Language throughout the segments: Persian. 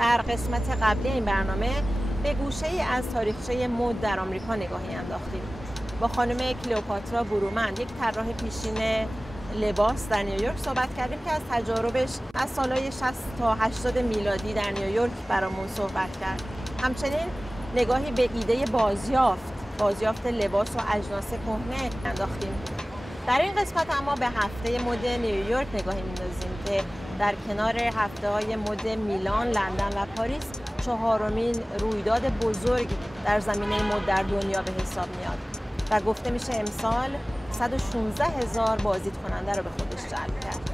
در قسمت قبلی این برنامه به گوشه‌ای از تاریخچه مد در آمریکا نگاهی انداختیم. با خانم کلئوپاترا برومند، یک طراح پیشین لباس در نیویورک صحبت کردیم که از تجاربش از سالهای 60 تا 80 میلادی در نیویورک برامون صحبت کرد. همچنین نگاهی به ایده بازیافت لباس و اجناس کهنه انداختیم. در این قسمت اما به هفته مد نیویورک نگاهی می‌اندازیم که در کنار هفته‌های مد میلان، لندن و پاریس چهارمین رویداد بزرگ در زمینه مد در دنیا به حساب میاد و گفته میشه امسال 116,000 بازدید کننده رو به خودش جلب کرد.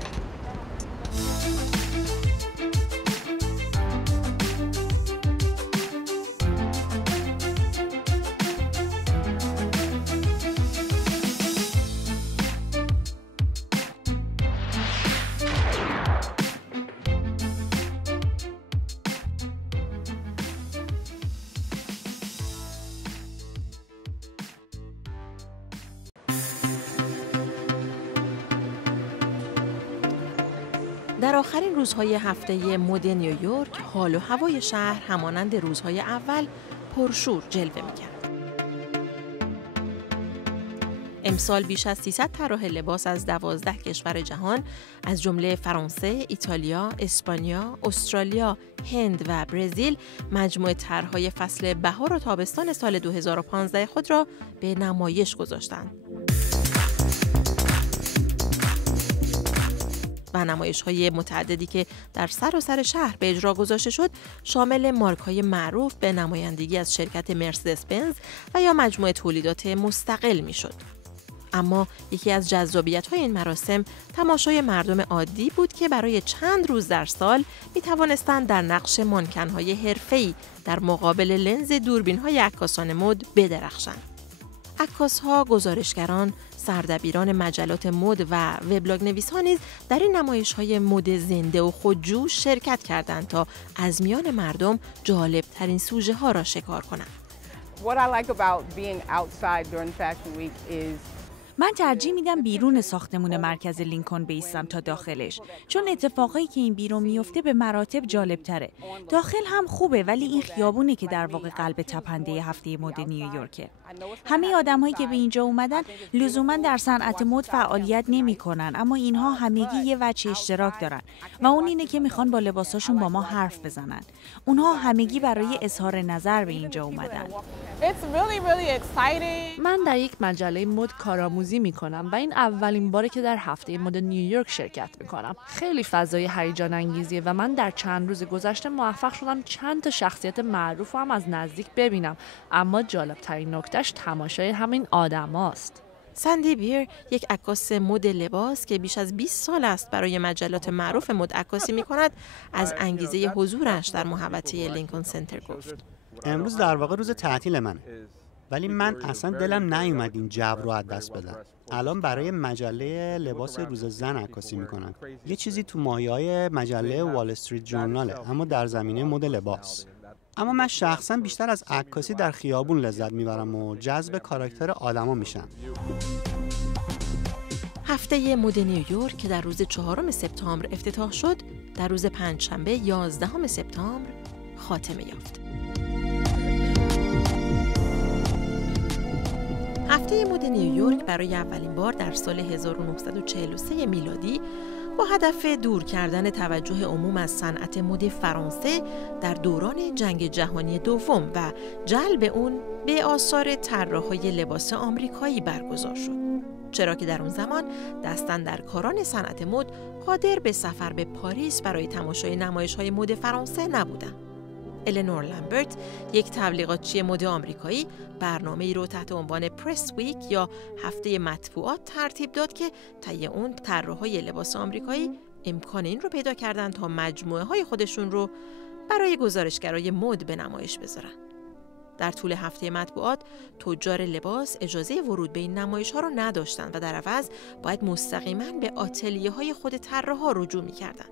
در آخرین روزهای هفته مد نیویورک، حال و هوای شهر همانند روزهای اول پرشور جلوه می‌کرد. امسال بیش از 300 طراح لباس از 12 کشور جهان از جمله فرانسه، ایتالیا، اسپانیا، استرالیا، هند و برزیل مجموعه طرح‌های فصل بهار و تابستان سال 2015 خود را به نمایش گذاشتند. و نمایش‌های متعددی که در سراسر شهر به اجرا گذاشته شد شامل مارک‌های معروف به نمایندگی از شرکت مرسدس بنز و یا مجموعه تولیدات مستقل می‌شد. اما یکی از جذابیت‌های این مراسم تماشای مردم عادی بود که برای چند روز در سال می‌توانستند در نقش مانکن‌های حرفه‌ای در مقابل لنز دوربین‌های عکاسان مد بدرخشند. عکاس‌ها، گزارشگران، سردبیران مجلات مد و وبلاگ نویسان نیز در این نمایش‌های مد زنده و خودجوش شرکت کردند تا از میان مردم جالب‌ترین سوژه‌ها را شکار کنند. What I like about being outside during Fashion Week is من ترجیح میدم بیرون ساختمون مرکز لینکن بیستم تا داخلش، چون اتفاقایی که این بیرون میفته به مراتب جالب تره. داخل هم خوبه، ولی این خیابونه که در واقع قلب تپنده هفته مد نیویورکه. همه آدمایی که به اینجا اومدن لزوما در صنعت مد فعالیت نمیکنن، اما اینها همگی یه وجه اشتراک دارن و اون اینه که میخوان با لباساشون با ما حرف بزنن. اونها همگی برای اظهار نظر به اینجا اومدن. من در یک مجله مد کارآموزی میکنم و این اولین باره که در هفته مد نیویورک شرکت میکنم. خیلی فضای هیجان انگیزیه و من در چند روز گذشته موفق شدم چند تا شخصیت معروف رو هم از نزدیک ببینم، اما جالب ترین نکتهش تماشای همین آدماست. سندی بیر، یک عکاس مد لباس که بیش از 20 سال است برای مجلات معروف مد عکاسی می‌کند، از انگیزه حضورش در محوطه لینکن سنتر گفت. امروز در واقع روز تعطیل منه، ولی من اصلا دلم نیومد این جو رو از دست بدم. الان برای مجله لباس روز زن عکاسی میکنم. یه چیزی تو مایه‌های مجله وال استریت ژورناله، اما در زمینه مد لباس. اما من شخصا بیشتر از عکاسی در خیابون لذت میبرم و جذب کاراکتر آدما میشم. هفته مد نیویورک که در روز 4 سپتامبر افتتاح شد، در روز پنجشنبه 11 سپتامبر خاتمه یافت. هفته مد نیویورک برای اولین بار در سال 1943 میلادی با هدف دور کردن توجه عموم از صنعت مد فرانسه در دوران جنگ جهانی دوم و جلب اون به آثار طراحای لباس آمریکایی برگزار شد. چرا که در اون زمان دستاندرکاران صنعت مد قادر به سفر به پاریس برای تماشای نمایش‌های مد فرانسه نبودند. النور لامبرت، یک تبلیغاتچی مد آمریکایی، برنامه‌ای رو تحت عنوان پرس ویک یا هفته مطبوعات ترتیب داد که طی اون طراحای لباس آمریکایی امکان این رو پیدا کردن تا مجموعه‌های خودشون رو برای گزارشگرای مد به نمایش بذارن. در طول هفته مطبوعات، تجار لباس اجازه ورود به این نمایش‌ها رو نداشتند و در عوض باید مستقیما به آتلیه‌های خود طراحا رجوع می‌کردند.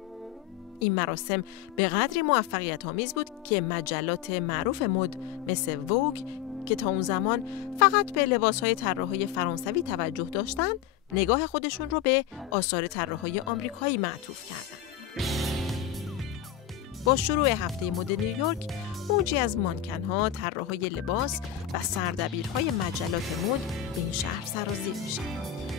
این مراسم به قدری موفقیت‌آمیز بود که مجلات معروف مد مثل ووگ که تا اون زمان فقط به لباس‌های طراحای فرانسوی توجه داشتند، نگاه خودشون رو به آثار طراحای آمریکایی معطوف کردند. با شروع هفته مد نیویورک، موجی از مانکن‌ها، طراحای لباس و سردبیرهای مجلات مد به این شهر سرازیر میشه.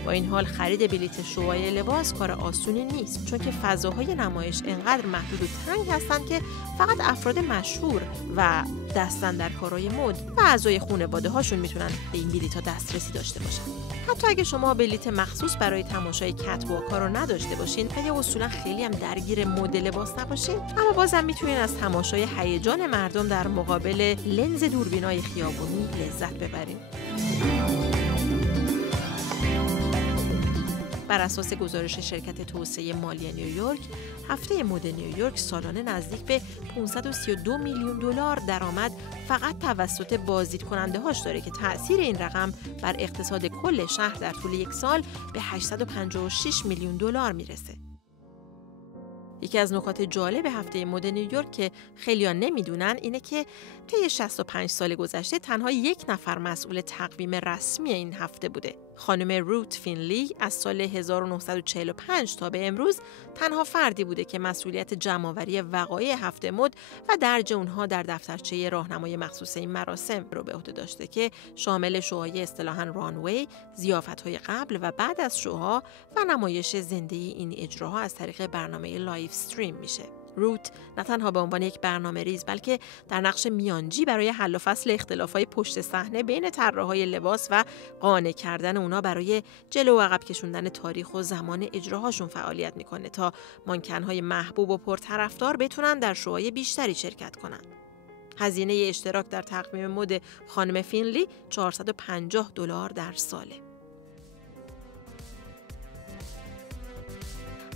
با این حال خرید بلیت شوهای لباس کار آسونی نیست، چون که فضاهای نمایش انقدر محدود و تنگ هستند که فقط افراد مشهور و دست‌اندرکارای مد و اعضای خانواده هاشون میتونن به این بلیت‌ها دسترسی داشته باشن. حتی اگه شما بلیت مخصوص برای تماشای کت‌واک‌ها رو نداشته باشین و یا اصولا خیلی هم درگیر مد لباس نباشین، اما بازم میتونین از تماشای هیجان مردم در مقابل لنز دوربینای خیابونی لذت ببرین. بر اساس گزارش شرکت توسعه مالی نیویورک، هفته مد نیویورک سالانه نزدیک به 532 میلیون دلار درآمد فقط توسط بازدید کننده هاش داره که تأثیر این رقم بر اقتصاد کل شهر در طول یک سال به 856 میلیون دلار میرسه. یکی از نکات جالب هفته مد نیویورک که خیلی‌ها نمیدونن اینه که طی 65 سال گذشته تنها یک نفر مسئول تقویم رسمی این هفته بوده. خانم روت فینلی از سال 1945 تا به امروز تنها فردی بوده که مسئولیت جمع‌آوری وقایع هفته مد و درج اونها در دفترچه راهنمای مخصوص این مراسم رو به عهده داشته که شامل شوهای اصطلاحاً رانوی، ضیافت‌های قبل و بعد از شوها و نمایش زنده این اجراها از طریق برنامه لایو استریم میشه. روت نه تنها به عنوان یک برنامه‌ریز بلکه در نقش میانجی برای حل و فصل اختلافات پشت صحنه بین طراحای لباس و قانع کردن اونا برای جلو و عقب کشوندن تاریخ و زمان اجراهاشون فعالیت میکنه تا مانکن‌های محبوب و پرطرفدار بتونن در شوهای بیشتری شرکت کنن. هزینه اشتراک در تقویم مد خانم فینلی $450 در ساله.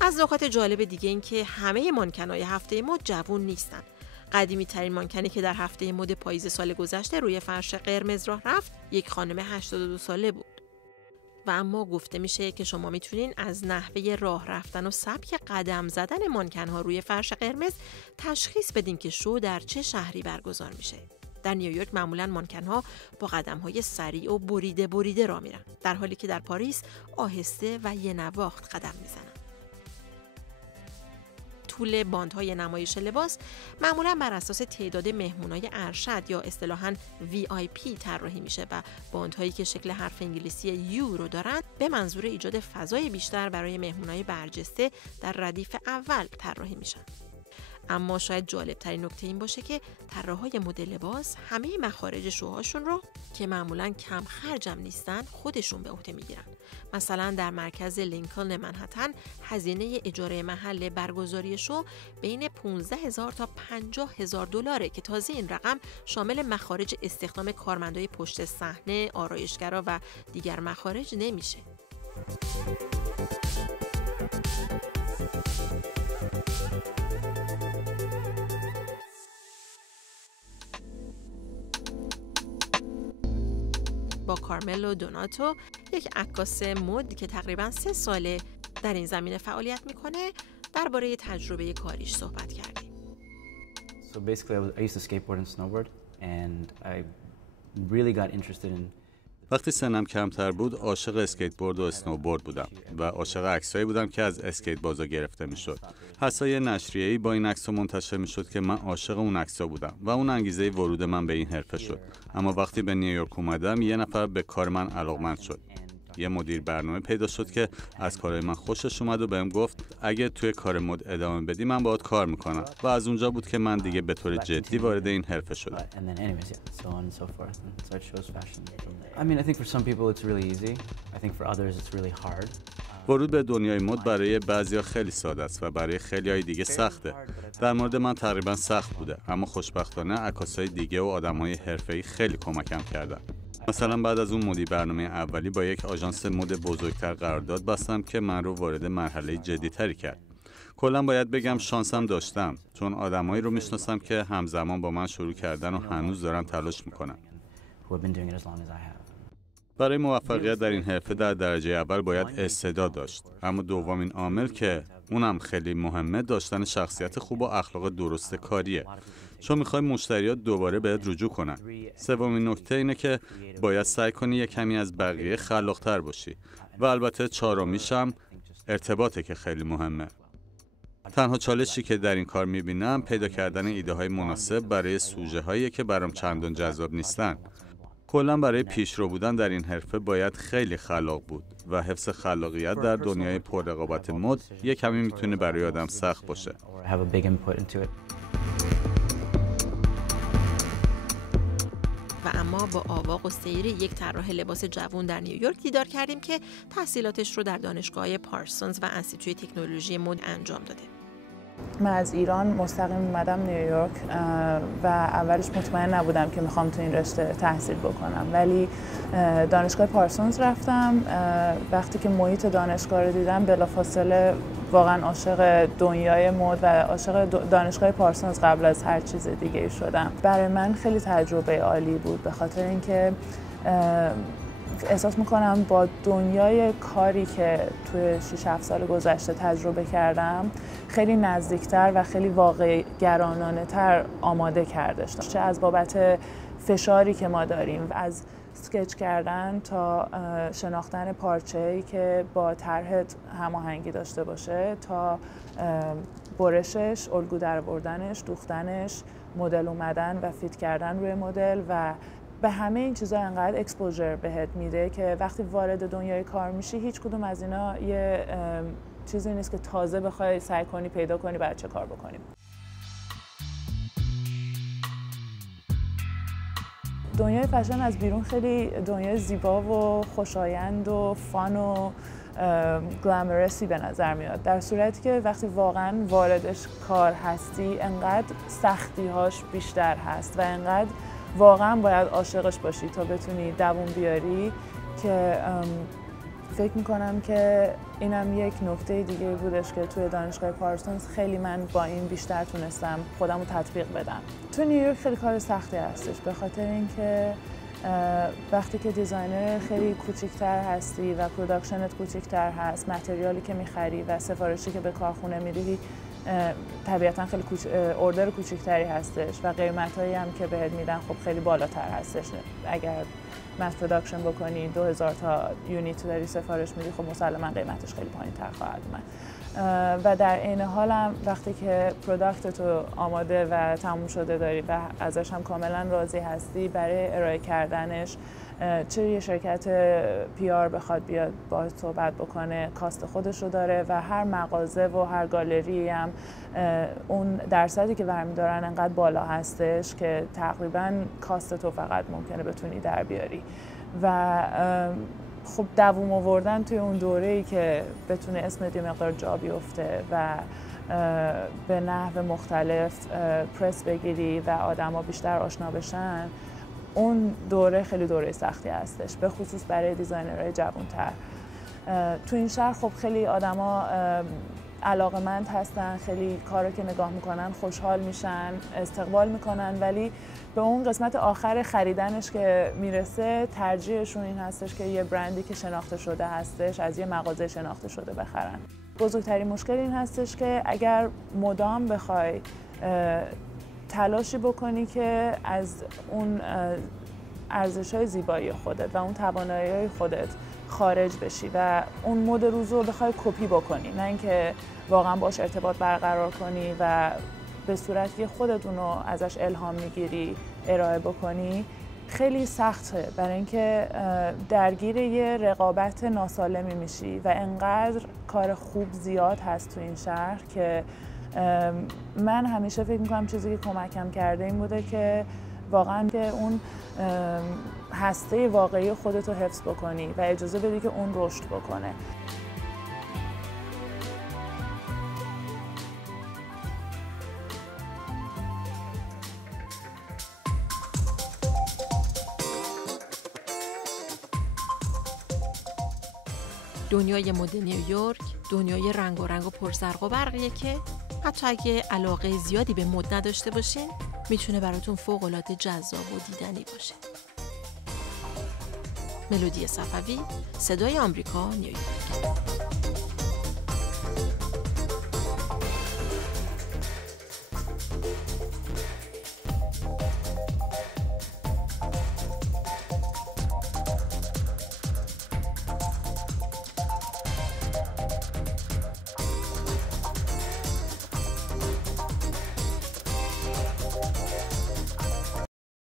از نکات جالب دیگه این که همه مانکن‌های هفته مد جوون نیستن. قدیمی ترین مانکنی که در هفته مد پاییز سال گذشته روی فرش قرمز راه رفت یک خانم 82 ساله بود. و اما گفته میشه که شما میتونین از نحوه راه رفتن و سبک قدم زدن مانکن‌ها روی فرش قرمز تشخیص بدین که شو در چه شهری برگزار میشه. در نیویورک معمولاً مانکن‌ها با قدم‌های سریع و بریده راه میرن، در حالی که در پاریس آهسته و یه نواخت قدم میزنن. طول باندهای نمایش لباس معمولاً بر اساس تعداد مهمونای ارشد یا اصطلاحاً VIP طراحی میشه و باندهایی که شکل حرف انگلیسی یو رو دارن به منظور ایجاد فضای بیشتر برای مهمونای برجسته در ردیف اول طراحی میشن. اما شاید جالبترین نکته این باشه که طراحای مد لباس همه مخارج شوهاشون رو که معمولاً کم خرجم نیستن خودشون به عهده میگیرن. مثلا در مرکز لینکلن منهتن هزینه اجاره محل برگزاری شو بین $15,000 تا $50,000 که تازه این رقم شامل مخارج استخدام کارمندای پشت صحنه، آرایشگرا و دیگر مخارج نمیشه. با کارملو دوناتو، یک عکاس مد که تقریباً 3 ساله در این زمینه فعالیت میکنه، درباره تجربه کاریش صحبت کردیم. So basically I used to skateboard and snowboard and I really got interested in وقتی سنم کمتر بود عاشق اسکیتبورد و اسنوبورد بودم و عاشق عکسایی بودم که از اسکیت بازا گرفته میشد. حسای نشریه‌ای با این عکس‌ها منتشر میشد که من عاشق اون عکس‌ها بودم و اون انگیزه ورود من به این حرفه شد. اما وقتی به نیویورک اومدم یه نفر به کار من علاقمند شد. یه مدیر برنامه پیدا شد که از کارهای من خوشش اومد و بهم گفت اگه توی کار مد ادامه بدی من باهات کار میکنم و از اونجا بود که من دیگه به طور جدی وارد این حرفه شدم. ورود به دنیای مد برای بعضیا خیلی ساده است و برای خیلیای دیگه سخته. در مورد من تقریبا سخت بوده، اما خوشبختانه عکاسای دیگه و آدمای حرفه‌ای خیلی کمکم کردن. مثلا بعد از اون مدیر برنامه اولی با یک آژانس مد بزرگتر قرارداد بستم که من رو وارد مرحله جدی‌تری کرد. کلا باید بگم شانسم داشتم، چون آدمایی رو میشناسم که همزمان با من شروع کردن و هنوز دارن تلاش میکنن. برای موفقیت در این حرفه در درجه اول باید استعداد داشت، اما دومین عامل که اونم خیلی مهمه داشتن شخصیت خوب و اخلاق درست کاریه، چون میخوای مشتریات دوباره بهت رجوع کنن. سومین نکته اینه که باید سعی کنی یه کمی از بقیه خلاق‌تر باشی و البته چهارمیش هم ارتباطه که خیلی مهمه. تنها چالشی که در این کار می‌بینم پیدا کردن ایده‌های مناسب برای سوژه‌هایی که برام چندان جذاب نیستن. کلاً برای پیشرو بودن در این حرفه باید خیلی خلاق بود و حفظ خلاقیت در دنیای پررقابت مد یک کمی میتونه برای آدم سخت باشه. و اما با آواق و سیر یک طراح لباس جوان در نیویورک دیدار کردیم که تحصیلاتش رو در دانشگاه پارسونز و انستیتوی تکنولوژی مد انجام داده. من از ایران مستقیم اومدم نیویورک و اولش مطمئن نبودم که میخوام تو این رشته تحصیل بکنم، ولی دانشگاه پارسونز رفتم. وقتی که محیط دانشگاه رو دیدم بلافاصله واقعا عاشق دنیای مد و عاشق دانشگاه پارسونز قبل از هر چیز دیگه شدم. برای من خیلی تجربه عالی بود به خاطر اینکه احساس میکنم با دنیای کاری که توی 6-7 سال گذشته تجربه کردم خیلی نزدیکتر و خیلی واقع گرانانه تر آماده کردش، چه از بابت فشاری که ما داریم از اسکچ کردن تا شناختن پارچه‌ای که با طرحت هماهنگی داشته باشه تا برشش، الگو درآوردنش، دوختنش، مدل اومدن و فیت کردن روی مدل و به همه این چیزا انقدر اکسپوژر بهت میده که وقتی وارد دنیای کار میشی هیچ کدوم از اینا یه چیزی نیست که تازه بخوای سعی کنی پیدا کنی بعد چه کار بکنیم. دنیای فشن از بیرون خیلی دنیای زیبا و خوشایند و فان و گلامرسی به نظر میاد، در صورتی که وقتی واقعا واردش کار هستی انقدر سختی‌هاش بیشتر هست و انقدر واقعا باید عاشقش باشی تا بتونی دووم بیاری که فکر میکنم که اینم یک نکته دیگه بودش که توی دانشگاه پارسونز خیلی من با این بیشتر تونستم خودم رو تطبیق بدم. توی نیویورک خیلی کار سختی هستش به خاطر اینکه وقتی که دیزاینر خیلی کوچیک‌تر هستی و پروداکشنت کوچیک‌تر هست، متریالی که میخری و سفارشی که به کارخونه میدی طبیعتاً خیلی اوردر کوچیک‌تری هستش و قیمتایی هم که بهت میدن خب خیلی بالاتر هستش. اگر مس پروداکشن بکنی 2000 تا یونیت داری سفارش میدی خب مسلماً قیمتش خیلی پایین‌تر خواهد اومد. و در عین حال هم وقتی که پروداکت تو آماده و تموم شده داری و ازش هم کاملا راضی هستی برای ارائه کردنش، چه یه شرکت PR بخواد بیاد باهات صحبت بکنه کاست خودش رو داره و هر مغازه و هر گالری هم اون درصدی که برمی‌دارن انقدر بالا هستش که تقریبا کاست تو فقط ممکنه بتونی در بیاری و خب دووم آوردن توی اون دوره‌ای که بتونه اسمت یه مقدار جا بیفته و به نحو مختلف پرس بگیری و آدما بیشتر آشنا بشن، اون دوره خیلی دوره سختی هستش، به خصوص برای دیزاینرهای جوان‌تر. تو این شهر خب خیلی آدما علاقه‌مند هستن، خیلی کارو که نگاه میکنن خوشحال میشن، استقبال میکنن، ولی به اون قسمت آخر خریدنش که میرسه ترجیحشون این هستش که یه برندی که شناخته شده هستش از یه مغازه شناخته شده بخرن. بزرگترین مشکل این هستش که اگر مدام بخوای تلاشی بکنی که از اون ارزش‌های زیبایی خودت و اون توانایی‌های خودت خارج بشی و اون مد روز رو بخوای کپی بکنی، نه اینکه واقعا باش ارتباط برقرار کنی و به صورتی خودت اونو ازش الهام میگیری ارائه بکنی، خیلی سخته، برای اینکه درگیر یه رقابت ناسالمی میشی و انقدر کار خوب زیاد هست تو این شهر که من همیشه فکر میکنم چیزی که کمکم کرده این بوده که واقعا که اون هسته واقعی خودت رو حفظ بکنی و اجازه بدی که اون رشد بکنه. دنیای مد نیویورک دنیای رنگ و پرزرق و برقیه که حتی اگه علاقه زیادی به مد نداشته باشین میتونه براتون فوق‌العاده جذاب و دیدنی باشه. ملودی صفوی، صدای آمریکا، نیویورک.